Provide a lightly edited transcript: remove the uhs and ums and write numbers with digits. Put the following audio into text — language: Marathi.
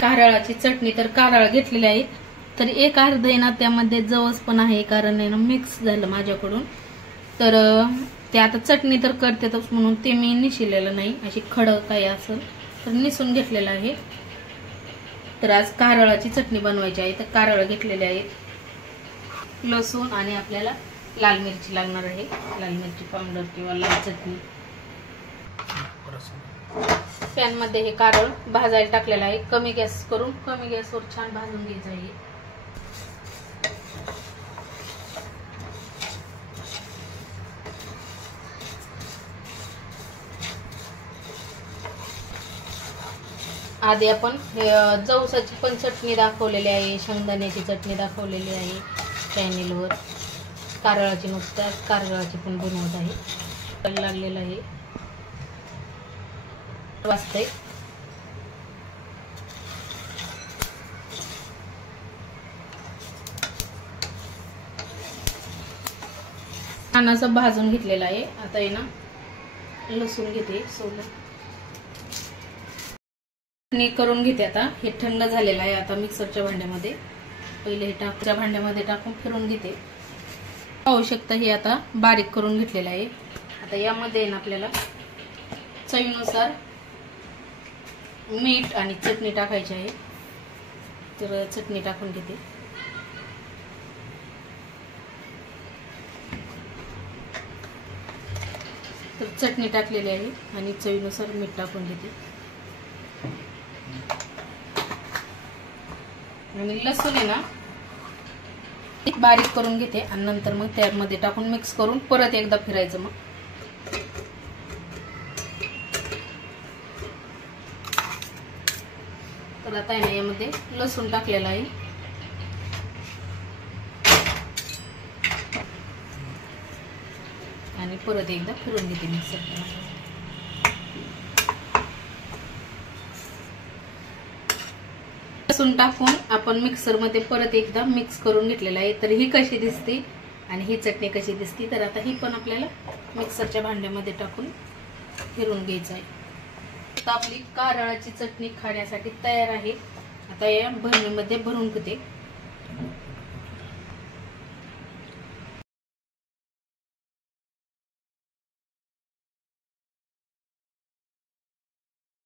कारळाची चटणी तर कारळ घेतलेली आहे, तर एक अर्ध आहे ना त्यामध्ये जवस पण आहे, कारण आहे ना मिक्स झालं माझ्याकडून. तर ते आता चटणी तर करतेच म्हणून ते मी निशिलेलं नाही, अशी खडं काही असेल तर निसून घेतलेलं आहे. तर आज कारळाची चटणी बनवायची आहे, तर कारळ घेतलेले आहेत, लसूण आणि आपल्याला लाल मिरची लागणार आहे, लाल मिरची पावडर किंवा लाल चटणी. पॅन मध्ये हे कारळ भाजायला टाकलेलं आहे, कमी गॅस करून कमी गॅसवर छान भाजून घ्यायचं आहे. आधी आपण जवसाची पण चटणी दाखवलेली आहे, शेंगदाण्याची चटणी दाखवलेली आहे चॅनेलवर. कारळाची नुसत्याच कारळाची पण बनवत आहे, लागलेलं आहे वाजतंय. छान असं भाजून घेतलेलं आहे. आता आहे ना लसूण घेते सोलून करून घेते. आता हे थंड झालेलं आहे, आता मिक्सरच्या भांड्यामध्ये पहिले हे टाकच्या भांड्यामध्ये टाकून फिरून घेते. पाहू शकता हे आता बारीक करून घेतलेलं आहे. आता यामध्ये ना आपल्याला चवीनुसार मीठ आणि चटणी टाकायची आहे, तर चटणी टाकून घेते. तर चटणी टाकलेली आहे आणि चवीनुसार मीठ टाकून घेते. आणि लसूण आहे ना बारीक करून घेते आणि नंतर मग त्यामध्ये टाकून मिक्स करून परत एकदा फिरायचं. मग तर आता आहे ना यामध्ये लसूण टाकलेला आहे आणि परत एकदा फिरून घेते मिक्सर. लसूण टाकून आपण मिक्सर मध्ये परत एकदा मिक्स करून घेतलेला आहे. तर ही कशी दिसते आणि ही चटणी कशी दिसते, तर आता ही पण आपल्याला मिक्सरच्या भांड्यामध्ये टाकून फिरून घ्यायचं आहे. आता आपली कारळाची चटणी खाण्यासाठी तयार आहे. आता या भरणीमध्ये भरून घेते.